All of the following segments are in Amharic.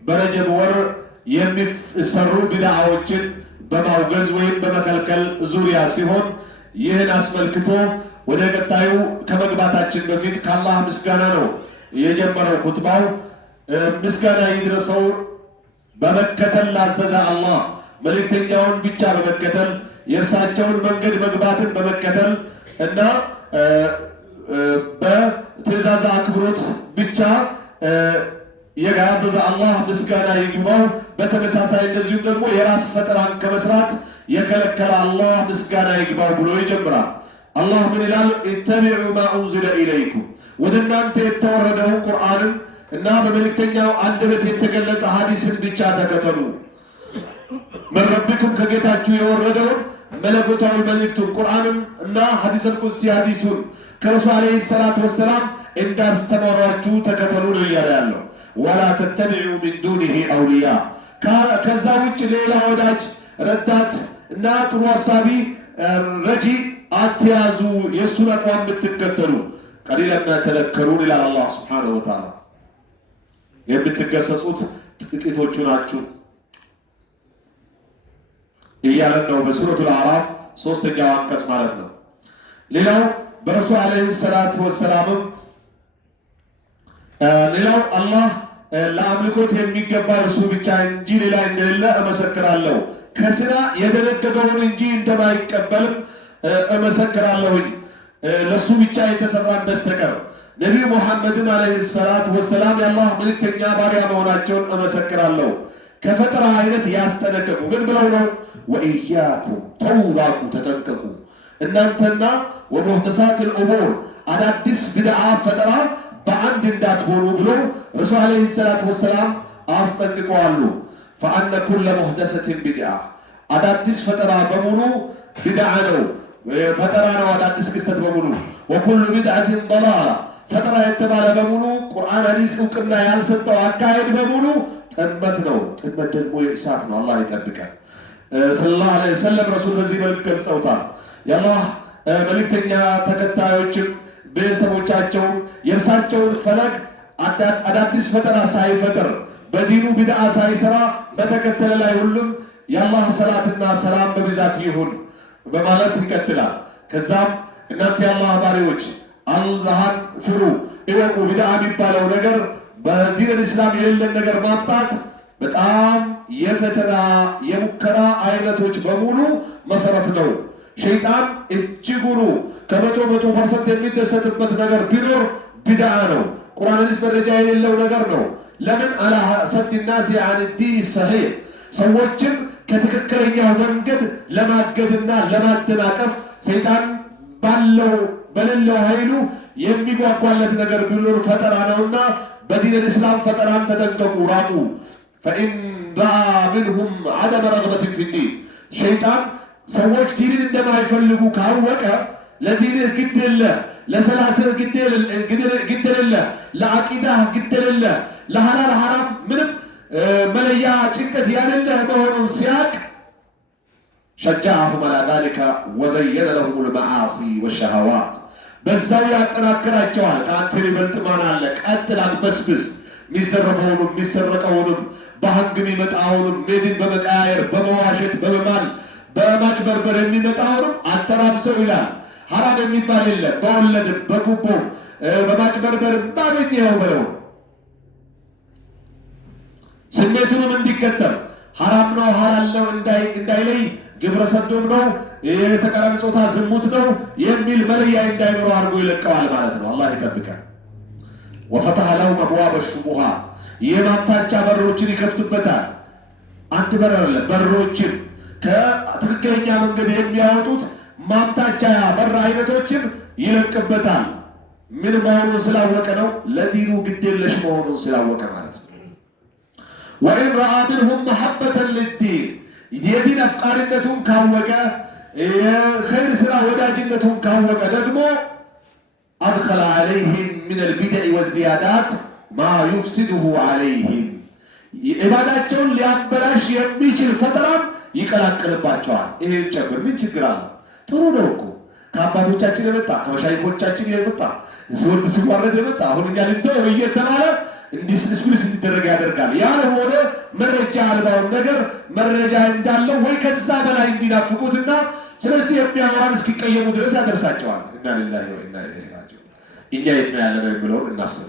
በረጀብ ወር የሚሰሩ ቢድዓዎችን በማውገዝ ወይም በመከልከል ዙሪያ ሲሆን ይህን አስመልክቶ ወደ ቀጣዩ ከመግባታችን በፊት ከአላህ ምስጋና ነው የጀመረው ኹጥባው። ምስጋና ይድረሰው በመከተል ላዘዘ አላህ መልእክተኛውን ብቻ በመከተል የእርሳቸውን መንገድ መግባትን በመከተል እና በትእዛዝ አክብሮት ብቻ የጋዘዘ አላህ ምስጋና ይግባው። በተመሳሳይ እንደዚሁም ደግሞ የራስ ፈጠራን ከመስራት የከለከለ አላህ ምስጋና ይግባው ብሎ ይጀምራል። አላህ ምን ይላል? ኢተቢዑ ማ ኡንዚለ ኢለይኩም፣ ወደ እናንተ የተወረደውን ቁርአንን እና በመልእክተኛው አንደበት የተገለጸ ሐዲስን ብቻ ተከተሉ። ምን ረቢኩም፣ ከጌታችሁ የወረደውን መለኮታዊ መልእክቱን ቁርአንን እና ሐዲሰል ቁድሲ ሐዲሱን ከረሱል ዓለይሂ ሰላቱ ወሰላም እንዳስተማሯችሁ ተከተሉ ነው እያለ ያለው። ወላ ተተቢዑ ሚን ዱኒሂ አውሊያ፣ ከዛ ውጭ ሌላ ወዳጅ ረዳት እና ጥሩ ሀሳቢ ረጂ አትያዙ፣ የእሱን አቋም ብትከተሉ ቀሊለን ማ ተዘከሩን ይላል አላህ ሱብሓነሁ ወተዓላ። የምትገሰጹት ጥቂቶቹ ናችሁ እያለን ነው በሱረቱል አዕራፍ 3ኛው አንቀጽ ማለት ነው። ሌላው በረሱል ዓለይሂ ሰላቱ ወሰላምም ሌላው አላህ ለአምልኮት የሚገባ እርሱ ብቻ እንጂ ሌላ እንደሌለ እመሰክራለሁ፣ ከስራ የደነገገውን እንጂ እንደማይቀበልም እመሰክራለሁኝ ለሱ ብቻ የተሰራን በስተቀር። ነቢዩ ሙሐመድም ዓለይሂ ሰላቱ ወሰላም የአላህ መልእክተኛ ባሪያ መሆናቸውን እመሰክራለሁ። ከፈጠራ አይነት ያስጠነቀቁ ምን ብለው ነው? ወኢያኩም ተውራቁ፣ ተጠንቀቁ እናንተና ወሙህደሳቲል ኡሙር፣ አዳዲስ ቢድዓ ፈጠራ በአንድ እንዳትሆኑ ብሎ ረሱል ዓለይሂ ሰላቱ ወሰላም አስጠንቅቀዋሉ። ፈአነ ኩለ ሙህደሰትን ቢድዓ፣ አዳዲስ ፈጠራ በሙሉ ቢድዓ ነው፣ ፈጠራ ነው አዳዲስ ክስተት በሙሉ። ወኩሉ ቢድዓትን ضላላ፣ ፈጠራ የተባለ በሙሉ ቁርአን ሐዲስ እውቅና ያልሰጠው አካሄድ በሙሉ ጥመት ነው። ጥመት ደግሞ የእሳት ነው። አላህ ይጠብቀን። ሰለላሁ ዐለይሂ ወሰለም ረሱል በዚህ መልክ ገልጸውታል። የአላህ መልእክተኛ ተከታዮችም ቤተሰቦቻቸውን የእርሳቸውን ፈለግ አዳዲስ ፈጠራ ሳይፈጥር በዲኑ ቢድዓ ሳይሰራ በተከተለ ላይ ሁሉም የአላህ ሰላትና ሰላም በብዛት ይሁን በማለት ይቀጥላል። ከዛም እናንተ የአላህ ባሪዎች አላህን ፍሩ እወቁ። ቢድዓ የሚባለው ነገር በዲን እስላም የሌለን ነገር ማምጣት በጣም የፈተና የሙከራ አይነቶች በሙሉ መሰረት ነው። ሸይጣን እጅጉኑ ከ100% የሚደሰትበት ነገር ቢኖር ቢድዓ ነው። ቁርአን ሐዲስ መረጃ የሌለው ነገር ነው። ለምን አላ ሰድ ናሲ አን ዲን ሰሒህ፣ ሰዎችን ከትክክለኛው መንገድ ለማገድና ለማደናቀፍ ሰይጣን በሌለው ኃይሉ የሚጓጓለት ነገር ቢኖር ፈጠራ ነውና በዲን እስላም ፈጠራን ተጠንቀቁ፣ ራቁ። ፈኢን ረአ ምንሁም ዐደመ ረግበትን ፊዲን፣ ሸይጣን ሰዎች ዲንን እንደማይፈልጉ ካወቀ ለዲንህ ግድ የለህ፣ ለሰላትህ ግድ የለህ፣ ለአቂዳህ ግድ የለህ፣ ለሐላል ሐራም ምንም መለያ ጭንቀት ያለለህ መሆኑን ሲያቅ ሸጃዐሁም ዐላ ዛሊከ ወዘየነ ለሁሙል መዓሲ ወሸሃዋት፣ በዛው ያጠናክራቸዋል። ከአንተ ሊበልጥ ማን አለ? ቀጥል፣ አግበስብስ። የሚዘረፈውንም የሚሰረቀውንም በሐግ የሚመጣውንም ሜድን በመቀያየር በመዋሸት በመማል በማጭበርበር የሚመጣውንም አተራምሰው ይላል። ሐራም የሚባል የለም። በወለድም በጉቦም በማጭበርበርም ባገኘኸው በለው። ስሜቱንም እንዲከተል ሐራም ነው ሐላል ነው እንዳይለይ፣ ግብረ ሰዶም ነው የተቃራኒ ጾታ ዝሙት ነው የሚል መለያ እንዳይኖረው አድርጎ ይለቀዋል ማለት ነው። አላህ ይጠብቀን። ወፈተሐ ለሁም አብዋበ ሹቡሃ፣ የማምታቻ በሮችን ይከፍትበታል። አንድ በር አለ፣ በሮችን ከትክክለኛ መንገድ የሚያወጡት ማምታቻ በር አይነቶችን ይለቅበታል። ምን መሆኑን ስላወቀ ነው? ለዲኑ ግዴለሽ መሆኑን ስላወቀ ማለት ነው። ወኢን ረአ ምንሁም መሐበተን ልዲን፣ የዲን አፍቃሪነቱን ካወቀ የኸይር ስራ ወዳጅነቱን ካወቀ ደግሞ አድኸለ ዐለይህም ሚነል ቢድዕ ወዚያዳት ማ ዩፍሲዱሁ ዐለይህም፣ ኢባዳቸውን ሊያበላሽ የሚችል ፈጠራም ይቀላቅልባቸዋል። ይሄን ጨምር ምን ችግር አለ? ጥሩ ነው እኮ ከአባቶቻችን የመጣ ከመሻይኮቻችን የመጣ ሲወርድ ሲዋረድ የመጣ አሁን እኛ ልንተው እየተባለ ስፕሊስ እንዲደረግ ያደርጋል። ያልሆነ መረጃ አልባውን ነገር መረጃ እንዳለው ወይ ከዛ በላይ እንዲናፍቁትና ስለዚህ የሚያወራን እስኪቀየሙ ድረስ ያደርሳቸዋል። ኢና ሊላሂ ወኢና ኢለይሂ ራጂዑን። እኛ የት ነው ያለነው የሚለውን እናስብ።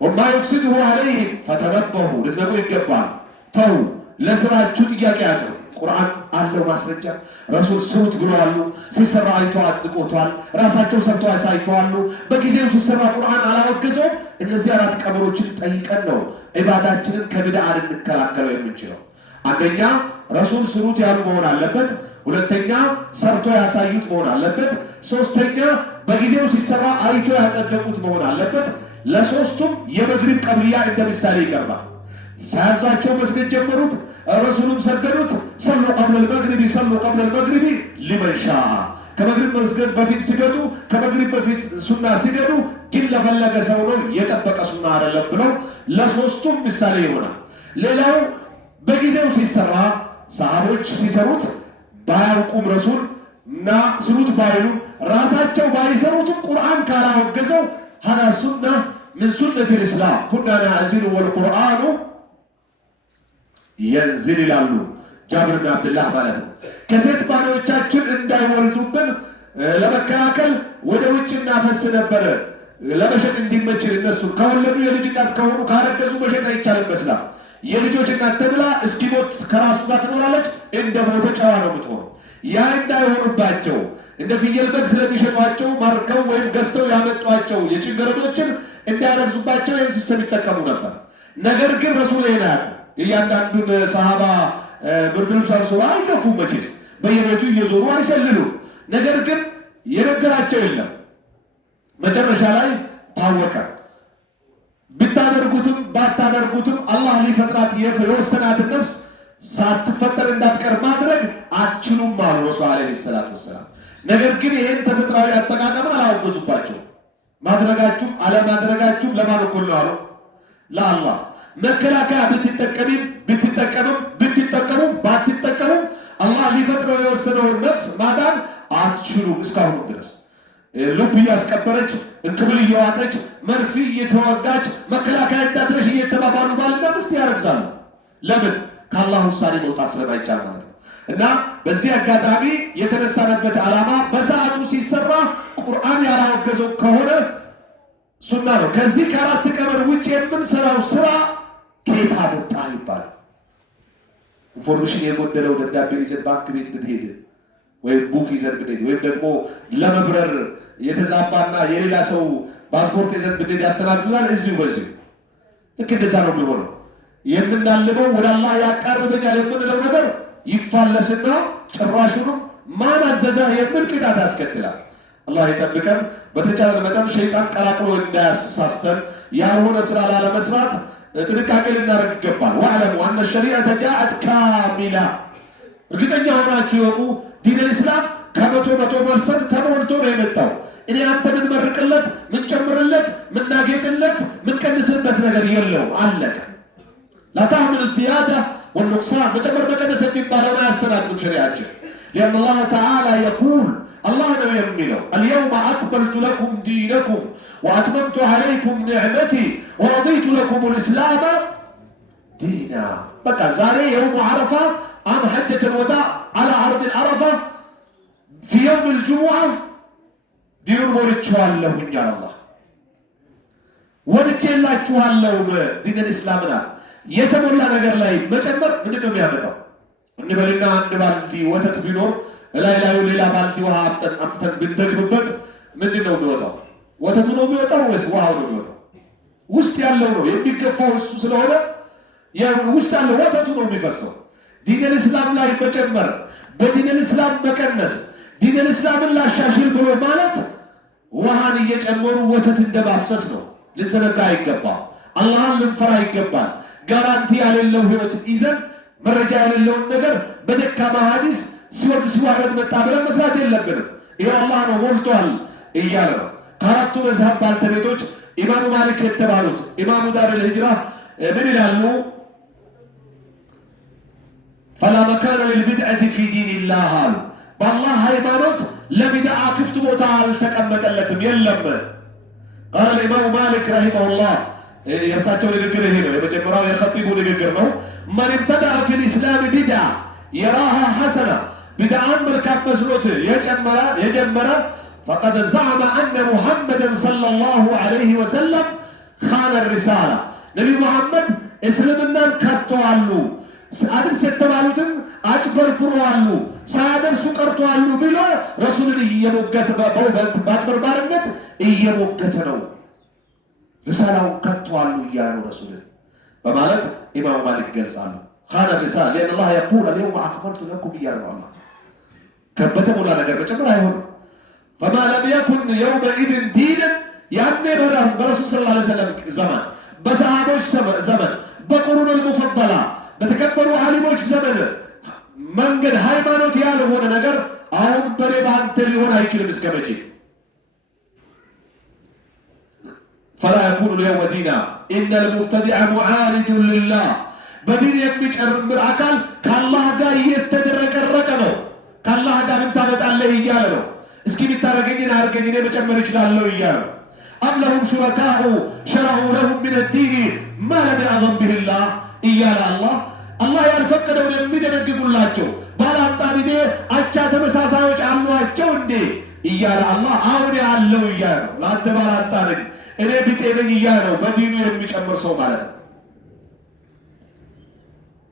ወማ ይፍሲድሁ ዐለይሂም ፈተነበሁ፣ ልትነቁ ይገባል። ተው፣ ለስራችሁ ጥያቄ አቅርቡ። ቁርአን አለው ማስረጃ። ረሱል ስሩት ብለዋሉ። ሲሰራ አይቶ አጽድቆታል። ራሳቸው ሰርቶ አሳይተዋሉ። በጊዜው ሲሰራ ቁርአን አላወገዘው። እነዚህ አራት ቀመሮችን ጠይቀን ነው ኢባዳችንን ከቢድዓ ልንከላከለው የምንችለው። አንደኛ ረሱል ስሩት ያሉ መሆን አለበት። ሁለተኛ ሰርቶ ያሳዩት መሆን አለበት። ሶስተኛ በጊዜው ሲሰራ አይቶ ያጸደቁት መሆን አለበት። ለሶስቱም የመግሪብ ቀብልያ እንደ ምሳሌ ይቀርባል። ሳያዟቸው መስገድ ጀመሩት። ረሱሉም ሰገዱት። ሰሉ ቀብለል መግሪቢ ሰሉ ቀብለል መግሪቢ ሊመን ሻአ። ከመግሪብ መስገድ በፊት ሲገዱ፣ ከመግሪብ በፊት ሱና ሲገዱ፣ ግን ለፈለገ ሰው ነው የጠበቀ ሱና አይደለም ብለው ለሶስቱም ምሳሌ ይሆናል። ሌላው በጊዜው ሲሰራ ሰሃቦች ሲሰሩት ባያውቁም ረሱል እና ስሩት ባይሉም ራሳቸው ባይሰሩትም ቁርአን ካላወገዘው ሀዳ ሱና ምን ሱነት ልእስላም ኩና ናዕዚሉ ወልቁርአኑ የንዝል ይላሉ ጃብር ብን አብድላህ ማለት ነው። ከሴት ባሪያዎቻችን እንዳይወልዱብን ለመከላከል ወደ ውጭ እናፈስ ነበረ ለመሸጥ እንዲመችል። እነሱ ከወለዱ የልጅ እናት ከሆኑ ካረገዙ መሸጥ አይቻልም። መስላም የልጆች እናት ተብላ እስኪሞት ከራሱ ጋር ትኖራለች። እንደ ሞተ ጨዋ ነው የምትሆነው። ያ እንዳይሆኑባቸው እንደ ፍየል በግ ስለሚሸጧቸው ማርከው ወይም ገዝተው ያመጧቸው የጭንገረዶችን እንዳያረግዙባቸው ይህን ሲስተም ይጠቀሙ ነበር። ነገር ግን ረሱል ይናል እያንዳንዱን ሰሃባ ብርድ ልብስ አንሶላ አይገፉም። መቼስ በየቤቱ እየዞሩ አይሰልሉም። ነገር ግን የነገራቸው የለም። መጨረሻ ላይ ታወቀ። ብታደርጉትም ባታደርጉትም አላህ ሊፈጥራት የወሰናትን ነፍስ ሳትፈጠር እንዳትቀር ማድረግ አትችሉም አሉ ረሱል ዓለይሂ ሰላቱ ወሰላም። ነገር ግን ይህን ተፈጥሯዊ አጠቃቀምን አላወገዙባቸውም። ማድረጋችሁም አለማድረጋችሁም ለማን እኩል ነው አሉ? ለአላህ። መከላከያ ብትጠቀሙም ባትጠቀሙም አላህ ሊፈጥረው የወሰነውን ነፍስ ማዳን አትችሉም። እስካሁኑ ድረስ ልብ እያስቀበረች እንክብል እየዋጠች መርፊ እየተወጋች መከላከያ እንዳትረሽ እየተባባሉ ባልና ሚስት ያረግዛሉ። ለምን? ከአላህ ውሳኔ መውጣት ስለማይቻል ማለት ነው። እና በዚህ አጋጣሚ የተነሳነበት ዓላማ በሰዓቱ ሲሰራ ቁርአን ያላወገዘው ከሆነ ሱና ነው። ከዚህ ከአራት ቀመር ውጭ የምንሰራው ስራ ጌታ መጣ ይባላል። ኢንፎርሜሽን የጎደለው ደብዳቤ ይዘን ባንክ ቤት ብንሄድ ወይም ቡክ ይዘን ብንሄድ ወይም ደግሞ ለመብረር የተዛባና የሌላ ሰው ፓስፖርት ይዘን ብንሄድ ያስተናግዱናል። እዚሁ በዚሁ ልክ እንደዛ ነው የሚሆነው። የምናልመው ወደ አላህ ያቃርበኛል የምንለው ነገር ይፋለስና ጭራሹንም ማን አዘዘ የሚል ቅጣት ያስከትላል። አላህ ይጠብቀን። በተቻለ መጠን ሸይጣን ቀላቅሎ እንዳያሳስተን ያልሆነ ስራ ላለመስራት ጥንቃቄ ልናደርግ ይገባል። ወዕለሙ አነ ሸሪዐተ ጃአት ካሚላ። እርግጠኛ ሆናችሁ ይወቁ፣ ዲን ልእስላም ከ100% ተሞልቶ ነው የመጣው። እኔ አንተ ምንመርቅለት፣ ምንጨምርለት፣ ምናጌጥለት፣ ምንቀንስበት ነገር የለውም። አለቀ። ላታህምሉ ዚያዳ ወኑቅሳን፣ መጨመር መቀነስ የሚባለውን አያስተናግድም ሸሪዓችን። ሊአን አላህ ተዓላ የቁል الله ነው የሚለው اليوم أكملت لكم دينكم وأتممت عليكم نعمتي ورضيت لكم الإسلام دينا. በቃ ዛሬ يوم عرفة عام حجة الوداع على عرض العرفة في يوم الجمعة ዲኑን ሞልቼዋለሁኝ አለ አላህ። ወልጄላችኋለሁ ዲን እስላምና የተሞላ ነገር ላይ መጨመር ምንድን ነው የሚያመጣው? እንበልና አንድ ባልዲ ወተት ቢኖር ላዩ ሌላ ባልዲ ውሃ አምጥተን ብንደግምበት ምንድን ነው የሚወጣው? ወተቱ ነው የሚወጣው ወይስ ውሃው ነው የሚወጣው? ውስጥ ያለው ነው የሚገፋው። እሱ ስለሆነ ውስጥ ያለው ወተቱ ነው የሚፈሰው። ዲን እስላም ላይ መጨመር፣ በዲን እስላም መቀነስ፣ ዲን እስላምን ላሻሽል ብሎ ማለት ውሃን እየጨመሩ ወተት እንደማፍሰስ ነው። ልንዘነጋ አይገባም። አላህን ልንፈራ ይገባል። ጋራንቲ ያሌለው ህይወት ይዘን መረጃ ያሌለውን ነገር በደካማ ሐዲስ ሲወርድ ሲዋረድ መጣ ብለን መስራት የለብንም። ይሄ አላህ ነው ሞልቷል እያለ ነው። ከአራቱ መዝሀብ ባልተቤቶች ኢማሙ ማሊክ የተባሉት ኢማሙ ዳሪል ሂጅራ ምን ይላሉ? ፈላ መካነ ሊልቢድዐቲ ፊ ዲኒላህ አሉ። በአላህ ሃይማኖት ለቢድዓ ክፍት ቦታ አልተቀመጠለትም፣ የለም። ቃለ ኢማሙ ማሊክ ረሂመሁላህ የእርሳቸው ንግግር ይሄ ነው። የመጀመሪያው የኸጢቡ ንግግር ነው። መን ኢብተደዐ ፊል ኢስላም ቢድዓ የራሃ ሐሰና ቢድዓን መልካም መስሎት የጀመረ ፈቀድ ዘዐመ አነ ሙሐመድን ሰለላሁ ዐለይሂ ወሰለም ኻነ ሪሳላ ነቢዩ መሐመድ እስልምናን ከተዋሉ፣ አድርስ የተባሉትን አጭበርብረዋሉ፣ ሳያደርሱ ቀርተዋሉ ብሎ ረሱልን እየሞገተ በአጭበርባርነት እየሞገተ ነው። ሪሳላውን ከተዋሉ እያሉ ረሱልን በማለት ኢማሙ ማሊክ ይገልጻሉ። ኻነ ሪሳላ ሊአን አላህ የቁል አልየውመ አክመልቱ ለኩም እያለ ነው። አላህ ከበተሞላ ነገር መጨመር አይሆንም። ፈማ ለም የኩን የውመኢድን ዲንን ያኔ በረሱል ሰለላሁ ዐለይሂ ወሰለም ዘመን፣ በሰሃቦች ዘመን፣ በቁሩኑል ሙፈደላ በተከበሩ ዓሊሞች ዘመን መንገድ ሃይማኖት ያልሆነ ነገር አሁን በኔ በአንተ ሊሆን አይችልም እስከ መቼ? ፈላ የኩኑ ልየውመ ዲና ኢነል ሙብተዲዐ ሙዓሪዱን ሊላህ በዲን የሚጨምር አካል ከአላህ ጋር እየተደረቀረቀ ነው። ከአላህ ጋር ምን ታመጣለህ እያለ ነው። እስኪ ብታረገኝን አድርገኝ እኔ መጨመር እችላለሁ እያለ ነው። አም ለሁም ሹረካኡ ሸረዑ ለሁም ሚነ ዲኒ ማ ለም የእዘን ቢሂላህ እያለ አላህ ያልፈቀደውን የሚደነግጉላቸው ባላንጣ ቢጤ አቻ ተመሳሳዮች አሏቸው እንዴ እያለ አላህ አሁን ያለው እያለ ነው። ለአንተ ባላንጣ ነኝ እኔ ቢጤ ነኝ እያለ ነው በዲኑ የሚጨምር ሰው ማለት ነው።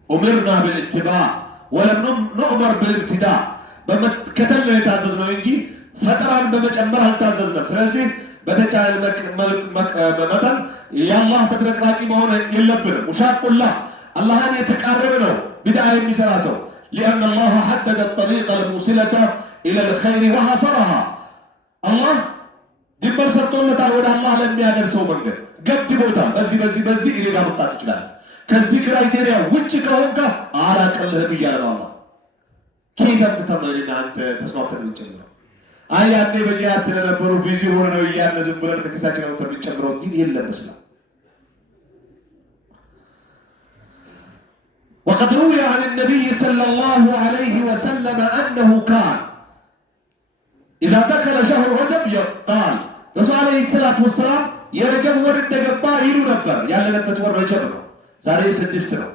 ኡሚርና ብልኢትባዕ ወለም ኑእመር ብልኢብቲዳዕ በመከተል ነው የታዘዝነው እንጂ ፈጠራን በመጨመር አልታዘዝንም። ስለዚህ በተቻለ መጠን የአላህ ተድረቅራቂ መሆን የለብንም። ሙሻቁላህ አላህን የተቃረነ ነው ቢድዓ የሚሰራ ሰው። ሊአን አላህ ሐደደ ጠሪቀ ልሙሲለተ ኢለል ኸይሪ ወሐሰረሃ አላህ ድንበር ሰርቶለታል ወደ አላህ ለሚያደርሰው መንገድ ገድቦታል። በዚህ እኔ ጋር መምጣት ትችላለህ፣ ከዚህ ክራይቴሪያ ውጭ ከሆንካ አላቅልህም እያለ ነው አላህ። ከየት አምጥተን ነው እኔና አንተ ተስማምተን የምንጨምረው? አይ ያኔ በዚያ ስለነበሩ ቢዚ ሆነ ነው እያልን ዝም ብለን ከኪሳችን አውጥተን የምንጨምረው ዲን የለም እስላም። وقد روي عن النبي صلى الله عليه وسلم أنه كان إذا دخل شهر رجب قال رسول عليه الصلاة والسلام يا رجب ورد قبا يلو نبر يعني لبت ور رجب ነው ዛሬ 6 ነው።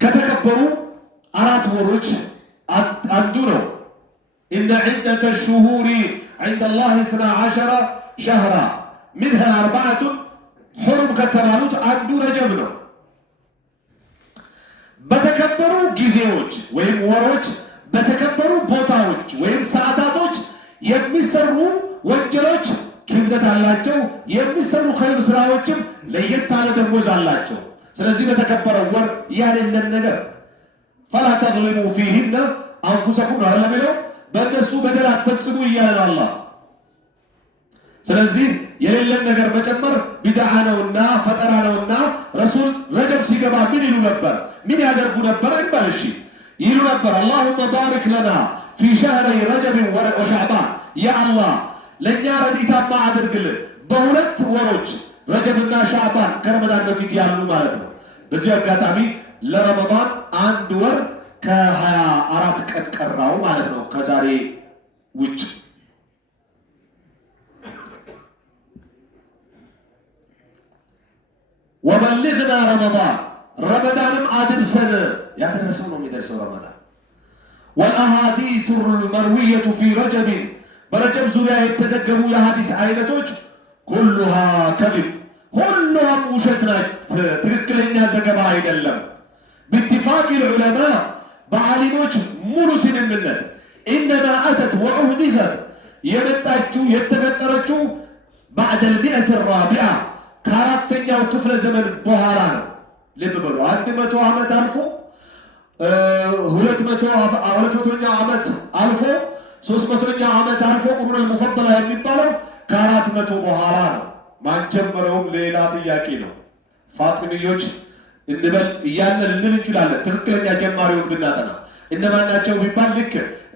ከተከበሩ አራት ወሮች አንዱ ነው። إن عدة الشهور عند الله 12 شهرا منها 4 حرم ከተባሉት አንዱ ረጀብ ነው። በተከበሩ ጊዜዎች ወይም ወሮች በተከበሩ ቦታዎች ወይም ሰዓታቶች የሚሰሩ ወንጀሎች ክብደት አላቸው። የሚሰሩ ኸይር ስራዎችም ለየት ያለ ደሞዝ አላቸው። ስለዚህ በተከበረው ወር ያለንን ነገር ፈላ ተዝሊሙ ፊሂነ አንፉሰኩም ነው ለሚለው በእነሱ በደል አትፈጽሙ እያለ ነው አላህ። ስለዚህ የሌለን ነገር መጨመር ቢድዓ ነውና ፈጠራ ነውና ረሱል ረጀብ ሲገባ ምን ይሉ ነበር? ምን ያደርጉ ነበር? እንበል እሺ ይሉ ነበር አላሁመ ባሪክ ለና ፊ ሸህረይ ረጀብ ወሻዕባን ያ አላህ ለእኛ ረዲታማ አድርግልን በሁለት ወሮች ረጀብና ሻዕባን ከረመዳን በፊት ያሉ ማለት ነው። በዚህ አጋጣሚ ለረመዳን አንድ ወር ከ24 ቀን ቀራው ማለት ነው ከዛሬ ውጭ። ወበልግና ረመዳንም አድርሰን ያደረሰው ነው የሚደርሰው ረመዳን። ወልአሃዲሱ ልመርዊየቱ ፊ ረጀብን በረጀብ ዙሪያ የተዘገቡ የሐዲስ አይነቶች ኩሉሃ ከዚብ ሁሉም ውሸት ናት፣ ትክክለኛ ዘገባ አይደለም። باتفاق العلماء بعالموች ሙሉ ስምምነት إنما أتت وأحدثت የመጣችው የተፈጠረችው بعد المئة الرابعة ከአራተኛው ክፍለ ዘመን በኋላ ነው። ልብ በሉ 100 ዓመት አልፎ 200ኛው ዓመት አልፎ 300ኛው ዓመት አልፎ ቁሩኑል ሙፈደላ የሚባለው ከ400 በኋላ ነው። ማን ጀመረውም ሌላ ጥያቄ ነው። ፋጢሚዮች እንበል እያልን ልንል እንችላለን። ትክክለኛ ጀማሪውን ብናጠና እነማን ናቸው ቢባል ልክ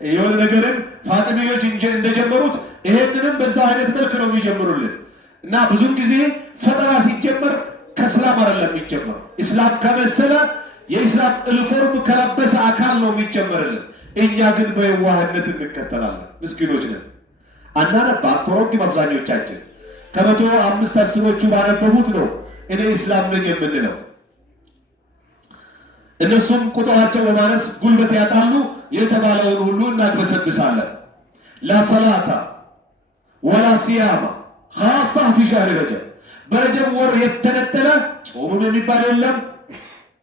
የሆነ ነገርን ፋጢሚዮች እንደጀመሩት ይሄንንም በዛ አይነት መልክ ነው የሚጀምሩልን እና ብዙ ጊዜ ፈጠራ ሲጀመር ከእስላም አይደለም የሚጀምረው። እስላም ከመሰለ የእስላም ዩኒፎርም ከለበሰ አካል ነው የሚጀምርልን። እኛ ግን በየዋህነት እንከተላለን። ምስኪኖች ነን። አናነባ አትወርድም። አብዛኞቻችን ከመቶ 5-10ዎቹ ባነበቡት ነው እኔ እስላም ነኝ የምንለው። እነሱም ቁጥራቸው በማነስ ጉልበት ያጣሉ። የተባለውን ሁሉ እናግበሰብሳለን። ላ ሰላታ ወላ ሲያማ ኻሳ ፊ ሸህር ረጀብ፣ በረጀብ ወር የተነጠለ ጾምም የሚባል የለም፣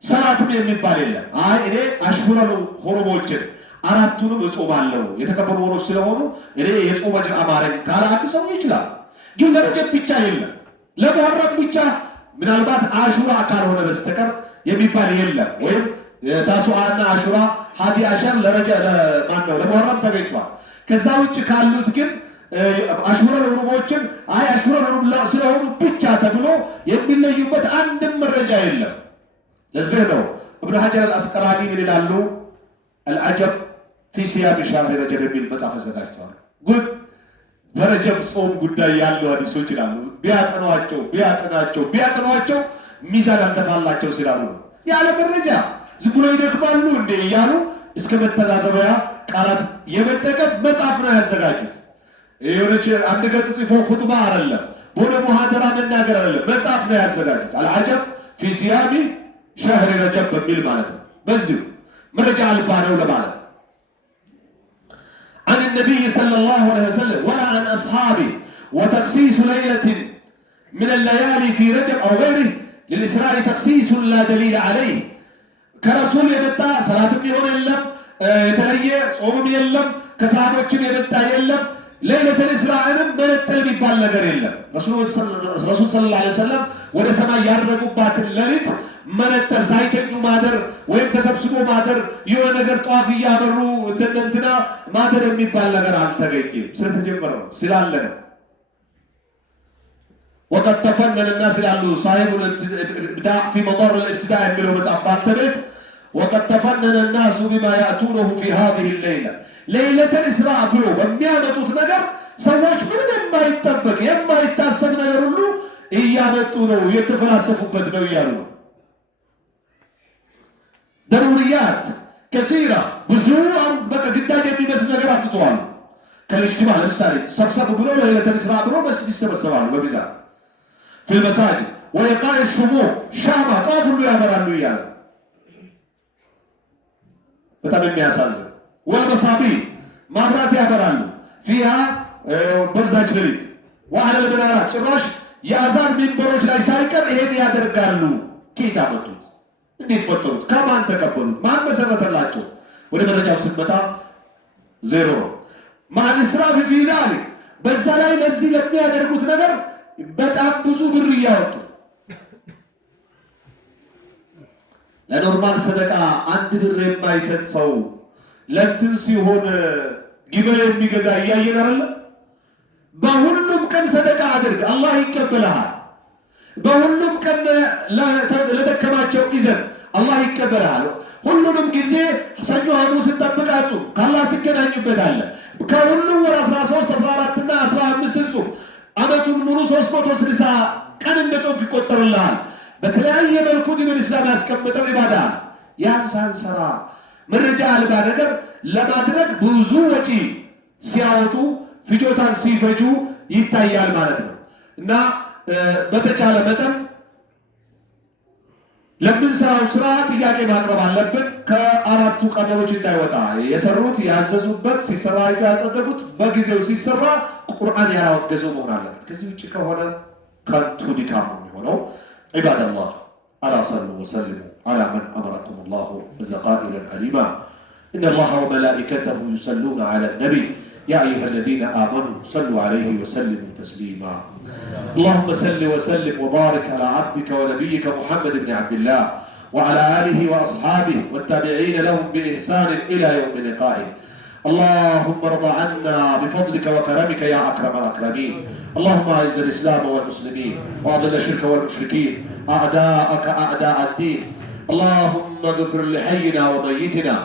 ሰላትም የሚባል የለም። አይ እኔ አሽሁረል ሁሩሞችን አራቱንም እጾማለሁ የተከበሩ ወሮች ስለሆኑ እኔ የጾም አጅር አማረኝ ካለ አንድ ሰው ይችላል። ግን ለረጀብ ብቻ የለም፣ ለሙሐረም ብቻ ምናልባት አሹራ ካልሆነ በስተቀር የሚባል የለም። ወይም ታሱዓና አሹራ ሀዲ አሸር ለሙሐረም ተገኝቷል። ከዛ ውጭ ካሉት ግን አሽሁረል ሁሩሞችን አይ አሽሁረል ሁሩም ስለሆኑ ብቻ ተብሎ የሚለዩበት አንድም መረጃ የለም። ለዚህ ነው ኢብኑ ሐጀር አልአስቀላኒ ምን ይላሉ? አልዐጀብ ፊ ሲያም ሸህር ረጀብ የሚል መጽሐፍ አዘጋጅተዋል። ጉድ በረጀብ ጾም ጉዳይ ያሉ ሐዲሶች ይላሉ። ቢያጠኗቸው ሚዛን አልተፋላቸው ስላሉ ነው። ያለ መረጃ ዝም ብሎ ይደክማሉ እንዴ እያሉ እስከ መተዛዘቢያ ቃላት የመጠቀም መጽሐፍ ነው ያዘጋጁት። የሆነች አንድ ገጽ ጽፎ ኹጥባ አይደለም፣ በሆነ ሙሐደራ መናገር አይደለም፣ መጽሐፍ ነው ያዘጋጁት። አልዐጀብ ፊ ሲያሚ ሸህር ረጀብ በሚል ማለት ነው። በዚሁ መረጃ አልባ ነው ለማለት عن النبي صلى الله عليه وسلم ولا عن أصحابه وتخصيص ليلة من الليالي في رجب أو غيره للإسراء تخصيص لا دليل عليه. كرسول يمتع صلاة يهون يلم يتليه صوم يلم كصحابة يمتع يلم ليلة الإسراء من التلمي بالنجر يلم. رسول صلى الله عليه وسلم ولا سما يرقب بات الليلة መነጠር ሳይተኙ ማደር ወይም ተሰብስቦ ማደር የሆነ ነገር ጧፍ እያበሩ እንደንትና ማደር የሚባል ነገር አልተገኘም። ስለተጀመረ ነው ስላለ ነው። وقد تفنن الناس ይላሉ صاحب الابداع في مضار الابتداء የሚለው መጽሐፍ ባልተቤት وقد تفنن الناس بما يأتونه في هذه الليلة ليلة الإسراء ብሎ በሚያመጡት ነገር ሰዎች ምንም የማይጠበቅ የማይታሰብ ነገር ሁሉ እያመጡ ነው፣ የተፈላሰፉበት ነው እያሉ ነው። ضروريات كثيرة ብዙውን በቃ ግዳጅ የሚመስል ነገር አጥተዋል። ከልጅትማ ለምሳሌ ሰብሰብ ብሎ ለይለተ ኢስራእ ብሎ መስጂድ ይሰበሰባሉ በብዛት في المساجد وإيقاع الشموع ሻማ ጧፍ ሁሉ ያበራሉ እያለ በጣም የሚያሳዝን ወልመሳቢ ማብራት ያበራሉ ፊሃ በዛች ሌሊት وعلى المنارات ጭራሽ የአዛን ሚንበሮች ላይ ሳይቀር ይሄን ያደርጋሉ። ኬታ መጡት እንዴት ፈጠሩት? ከማን ተቀበሉት? ማን መሰረተላቸው? ወደ መረጃው ስንመጣ ዜሮ ማን እስራፍ في ذلك በዛ ላይ ለዚህ ለሚያደርጉት ነገር በጣም ብዙ ብር እያወጡ ለኖርማል ሰደቃ አንድ ብር የማይሰጥ ሰው ለእንትን ሲሆን ግመል የሚገዛ እያየን አይደል? በሁሉም ቀን ሰደቃ አድርግ አላህ ይቀበልሃል። በሁሉም ቀን ለደከማቸው ኢዘን አላህ ይቀበልሃል። ሁሉንም ጊዜ ሰኞ ሐሙስን ጠብቃችሁ ካላህ ትገናኙበታለህ። ከሁሉም ወር 13 14 እና 15 ጾም አመቱን ሙሉ 360 ቀን እንደጾም ይቆጠርልሃል። በተለያየ መልኩ ዲኑል ኢስላም ያስቀመጠው ኢባዳ ያን ሳንሰራ መረጃ አልባ ነገር ለማድረግ ብዙ ወጪ ሲያወጡ ፍጆታን ሲፈጁ ይታያል ማለት ነው። እና በተቻለ መጠን ለምንሰራው ስራ ጥያቄ ማቅረብ አለብን። ከአራቱ ቀመሮች እንዳይወጣ የሰሩት ያዘዙበት ሲሰራ አይቶ ያጸደቁት በጊዜው ሲሰራ ቁርአን ያላወገዘው መሆን አለበት። ከዚህ ውጭ ከሆነ ከንቱ ድካም ነው የሚሆነው። ዒባደላህ አላ ሰሉ ወሰልሙ አላ መን አመረኩም ላሁ ዘቃኢለን አሊማ ኢነ ላሀ ወመላኢከተሁ ዩሰሉነ ዐላ ነቢይ يا أيها الذين آمنوا صلوا عليه وسلموا تسليما اللهم صل وسلم وبارك على عبدك ونبيك محمد بن عبد الله وعلى آله وأصحابه والتابعين لهم بإحسان إلى يوم لقائه اللهم ارض عنا بفضلك وكرمك يا أكرم الأكرمين اللهم أعز الإسلام والمسلمين وأذل الشرك والمشركين أعداءك أعداء الدين اللهم اغفر لحينا وميتنا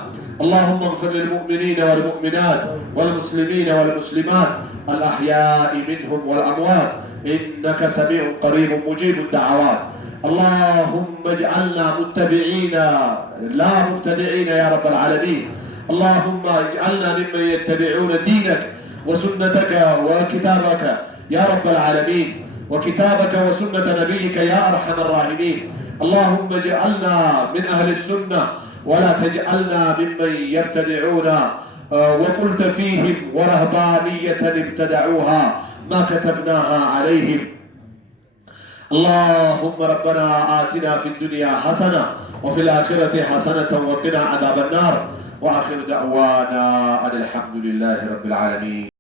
اللهم اغفر للمؤمنين والمؤمنات والمسلمين والمسلمات الأحياء منهم والأموات إنك سميع قريب مجيب الدعوات اللهم اجعلنا متبعين لا مبتدعين يا رب العالمين اللهم اجعلنا ممن يتبعون دينك وسنتك وكتابك يا رب العالمين وكتابك وسنة نبيك يا أرحم الراحمين. اللهم اجعلنا من أهل السنة ولا تجعلنا ممن يبتدعون وقلت فيهم ورهبانية ابتدعوها ما كتبناها عليهم. اللهم ربنا آتنا في الدنيا حسنة وفي الآخرة حسنة وقنا عذاب النار. وآخر دعوانا أن الحمد لله رب العالمين.